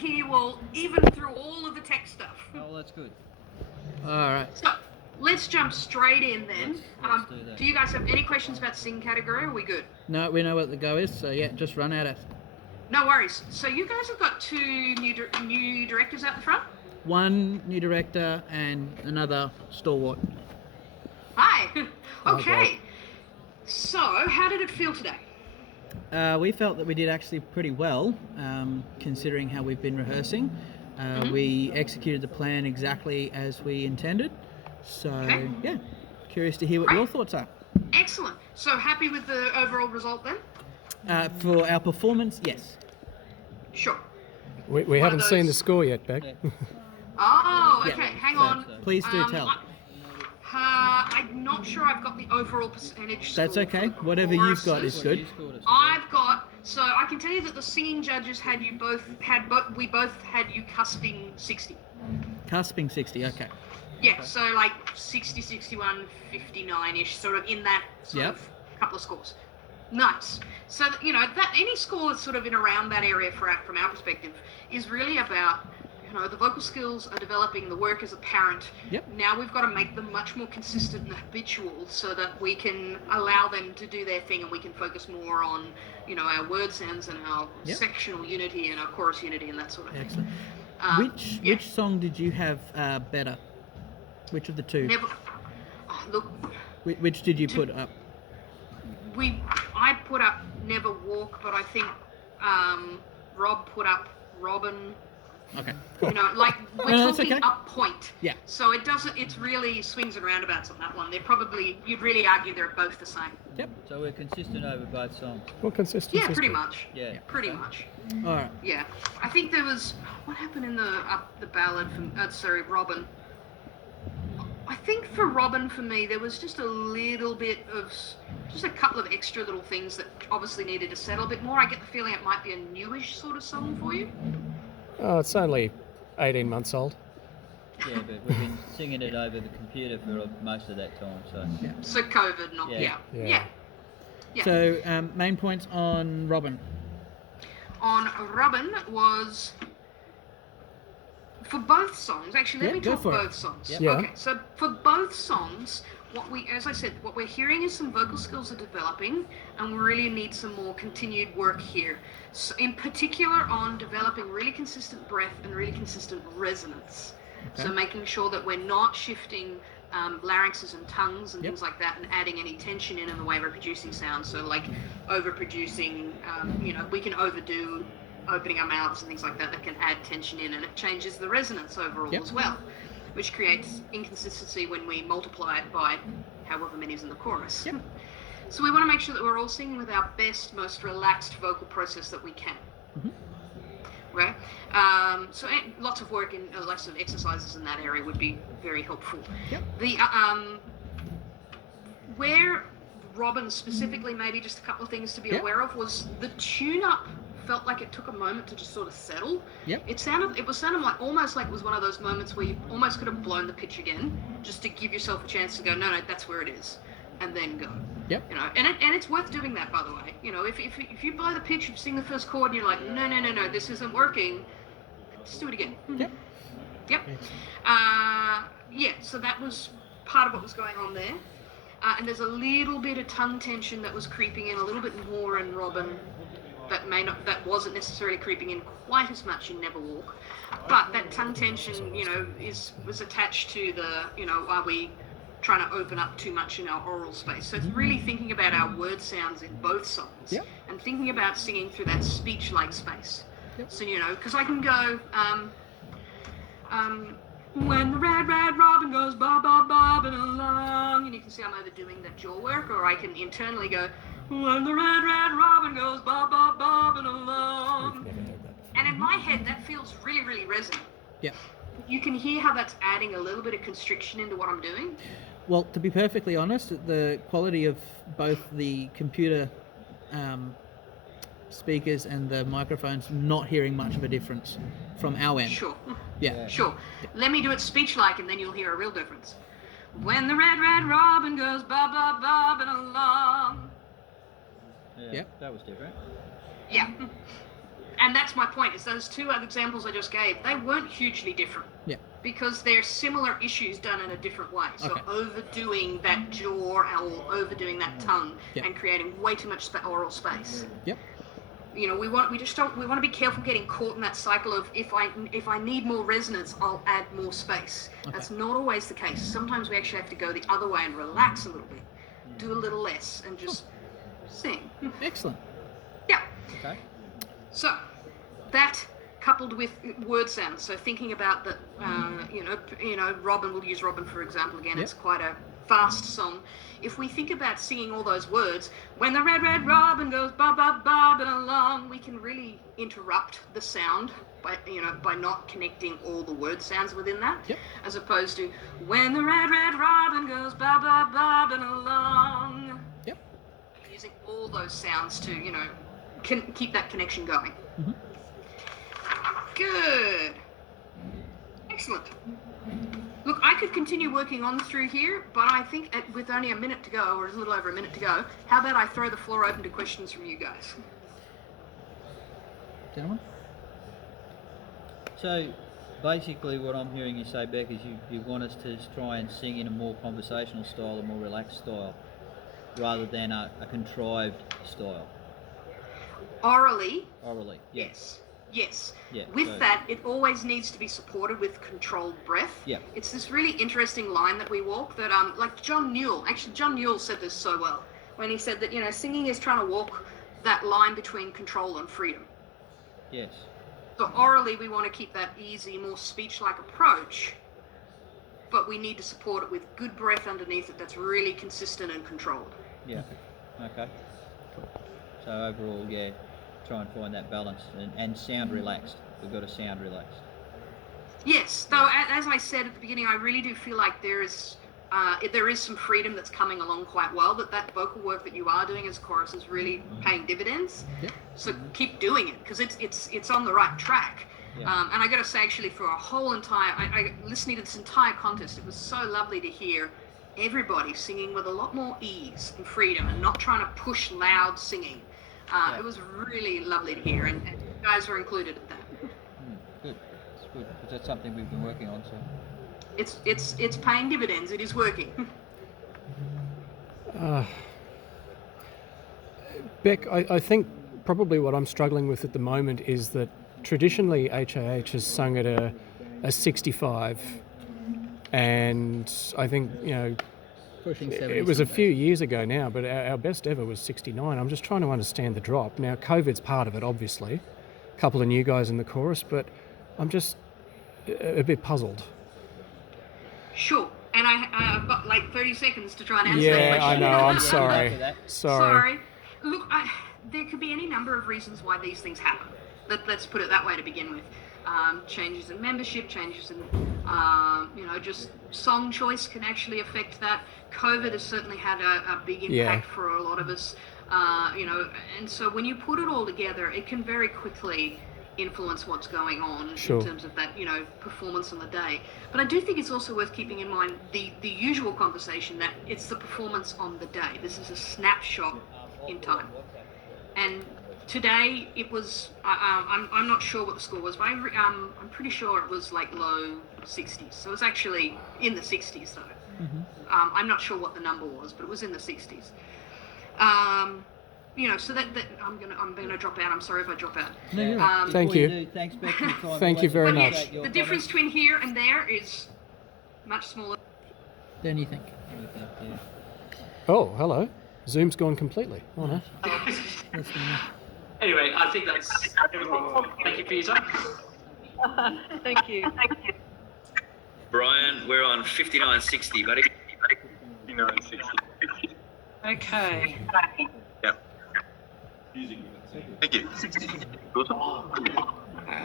hear you all, even through all of the tech stuff. Oh, that's good. All right. So, let's jump straight in then. Let's do that. Do you guys have any questions about sing category, or are we good? No, we know what the go is, so yeah, just run at it. No worries. So you guys have got two new directors out the front? One new director and another stalwart. Hi. Okay. So, how did it feel today? We felt that we did actually pretty well, considering how we've been rehearsing. We executed the plan exactly as we intended. So, yeah, curious to hear what your thoughts are. Excellent. So, happy with the overall result then? For our performance, yes. Sure. We haven't seen the score yet, Beck. Oh, okay. Yeah. Hang on. Please do tell. I'm not sure I've got the overall percentage score. That's okay. for the Whatever you've got is choruses. good. I've got. So I can tell you that the singing judges had you both we both had you cusping 60. Cusping 60, okay. Yeah, so like 60, 61, 59-ish, sort of in that sort of couple of scores. Nice. So, that any score that's sort of in around that area from our perspective is really about, the vocal skills are developing, the work is apparent. Yep. Now we've got to make them much more consistent and habitual so that we can allow them to do their thing and we can focus more on, our word sounds and our sectional unity and our chorus unity and that sort of thing. Excellent. Which song did you have better? Which of the two? Never. Look. Which did you put up? I put up Never Walk, but I think Rob put up Robin. Okay. We're talking up point. Yeah. So it's really swings and roundabouts on that one. You'd really argue they're both the same. Yep. So we're consistent over both songs. Well, consistency. Yeah, pretty much. Yeah. Pretty much. All right. Yeah. I think there was, what happened in the ballad from, Robin? I think for Robin, for me, there was just a little bit of, just a couple of extra little things that obviously needed to settle a bit more. I get the feeling it might be a newish sort of song for you. Oh, it's only 18 months old. Yeah, but we've been singing it over the computer for most of that time, so. Yeah. So COVID, not yeah. So main points on Robin. On Robin was for both songs. Actually, let me talk both songs. Yeah. Okay, so for both songs, as I said, what we're hearing is some vocal skills are developing, and we really need some more continued work here. So in particular on developing really consistent breath and really consistent resonance. Okay. So making sure that we're not shifting larynxes and tongues and things like that and adding any tension in the way we're producing sounds. So like overproducing, we can overdo opening our mouths and things like that can add tension in, and it changes the resonance overall as well, which creates inconsistency when we multiply it by however many is in the chorus. Yep. So we want to make sure that we're all singing with our best, most relaxed vocal process that we can. Right? So lots of work and lots of exercises in that area would be very helpful. Yep. The where Robin specifically, maybe just a couple of things to be aware of, was the tune-up felt like it took a moment to just sort of settle. Yep. It was sounding like almost like it was one of those moments where you almost could have blown the pitch again, just to give yourself a chance to go, no, that's where it is, and then go. Yep. And it's worth doing that, by the way. If you blow the pitch, you sing the first chord, and you're like, no, this isn't working. Just do it again. Yep. Yep. So that was part of what was going on there. And there's a little bit of tongue tension that was creeping in a little bit more in Robin. That wasn't necessarily creeping in quite as much in Never Walk, but that tongue tension, was attached to the, are we trying to open up too much in our oral space? So it's really thinking about our word sounds in both songs, and thinking about singing through that speech-like space. So because I can go, when the red robin goes bobbing along, and you can see I'm either doing that jaw work, or I can internally go, when the red robin goes bobbing along. And in my head, that feels really, really resonant. Yeah. You can hear how that's adding a little bit of constriction into what I'm doing. Well, to be perfectly honest, the quality of both the computer speakers and the microphones, not hearing much of a difference from our end. Sure. Yeah. Sure. Let me do it speech-like, and then you'll hear a real difference. When the red robin goes bobbing along. Yeah, that was different. Yeah. and that's my point, is those two other examples I just gave, they weren't hugely different. Yeah. Because they're similar issues done in a different way. So Okay. overdoing that jaw or overdoing that tongue Yeah. and creating way too much oral space. Yep. You know, we want to be careful getting caught in that cycle of if I need more resonance, I'll add more space. Okay. That's not always the case. Sometimes we actually have to go the other way and relax a little bit, do a little less, and just sing. Excellent. Yeah. Okay. So that coupled with word sounds. So thinking about the, you know, Robin. We'll use Robin for example again. Yep. It's quite a fast song. If we think about singing all those words, when the red, red robin goes bob, bob, bobbing along, we can really interrupt the sound by not connecting all the word sounds within that. Yep. As opposed to when the red, red robin goes bob, bob, bobbing along. Yep. Using all those sounds to, you know, keep that connection going. Mm-hmm. Good. Excellent. Look, I could continue working on through here, but I think with only a minute to go, or a little over a minute to go, how about I throw the floor open to questions from you guys? Gentlemen? So basically what I'm hearing you say, Beck, is you want us to try and sing in a more conversational style, a more relaxed style, rather than a contrived style. Orally, Orally. Yeah. yes. Yeah, With so- that, it always needs to be supported with controlled breath. Yeah. It's this really interesting line that we walk that, like John Newell said this so well, when he said that, you know, singing is trying to walk that line between control and freedom. Yes. So orally, we want to keep that easy, more speech-like approach, but we need to support it with good breath underneath it that's really consistent and controlled. Yeah. Okay. So overall, yeah, try and find that balance and sound relaxed. We've got to sound relaxed. Yes, though, as I said at the beginning, I really do feel like there is some freedom that's coming along quite well, that vocal work that you are doing as chorus is really paying dividends. Yep. So keep doing it, because it's on the right track. Yeah. And I got to say, actually, for a whole entire, I listening to this entire contest, it was so lovely to hear everybody singing with a lot more ease and freedom and not trying to push loud singing. Yeah. It was really lovely to hear, and you guys were included at that. Good. It's good, because that's something we've been working on. So. It's paying dividends. It is working. Beck, I think probably what I'm struggling with at the moment is that traditionally HAH has sung at a 65, and I think, you know, Pushing 70. it was a few years ago now, but our best ever was 69. I'm just trying to understand the drop. Now, COVID's part of it, obviously. A couple of new guys in the chorus, but I'm just a bit puzzled. Sure. And I've got like 30 seconds to try and answer that Yeah, question. I know. I'm Yeah, sorry. after that. Sorry. Look, there could be any number of reasons why these things happen. Let's put it that way to begin with. Changes in membership, changes in, just song choice can actually affect that. COVID has certainly had a big impact for a lot of us, and so when you put it all together, it can very quickly influence what's going on Sure. in terms of that, performance on the day. But I do think it's also worth keeping in mind the usual conversation that it's the performance on the day. This is a snapshot in time. And today it was, I'm not sure what the score was, but I'm pretty sure it was like low 60s. So it was actually in the 60s though. Mm-hmm. I'm not sure what the number was, but it was in the 60s. So that I'm gonna drop out. I'm sorry if I drop out. No, you're right. Thank Before you. do, thanks, Beck, for your time. Thank you very But much. yes, the difference between here and there is much smaller. Then you think. Yeah. Oh, hello. Zoom's gone completely. Oh, no. That's Anyway, I think that's everything. Thank you for your time. Thank you. Brian, we're on 5960, buddy. 5960. Okay. Yep. Thank you.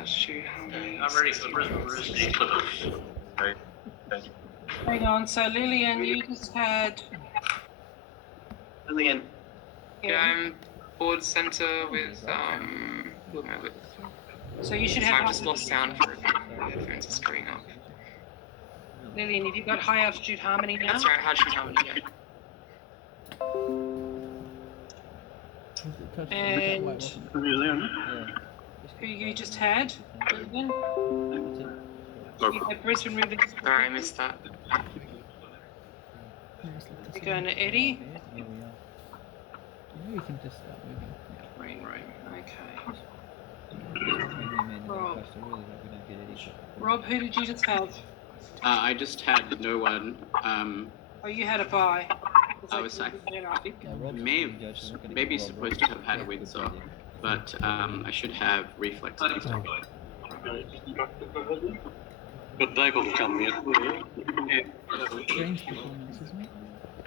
Shoot, how many? I'm ready for the rest. Okay. Thank you. Hang on. So Lillian, you just had. Lillian. Yeah. I'm board center with So you should I've have. just lost sound for a bit. My headphones are screwing up. Lillian, have you got high altitude harmony now? That's right, how'd you tell me? Yeah. And who you just had, Brisbane. You had Brisbane River. Sorry, I missed that. You're going to Eddie. Yeah, we are. Maybe we can just start moving. Green room. Okay. Rob. Rob, who did you just have? I just had no one. Oh, you had a buy. I was I think maybe supposed to have had a Windsor, but I should have reflex next time. But they will come in. Green's performance, isn't it?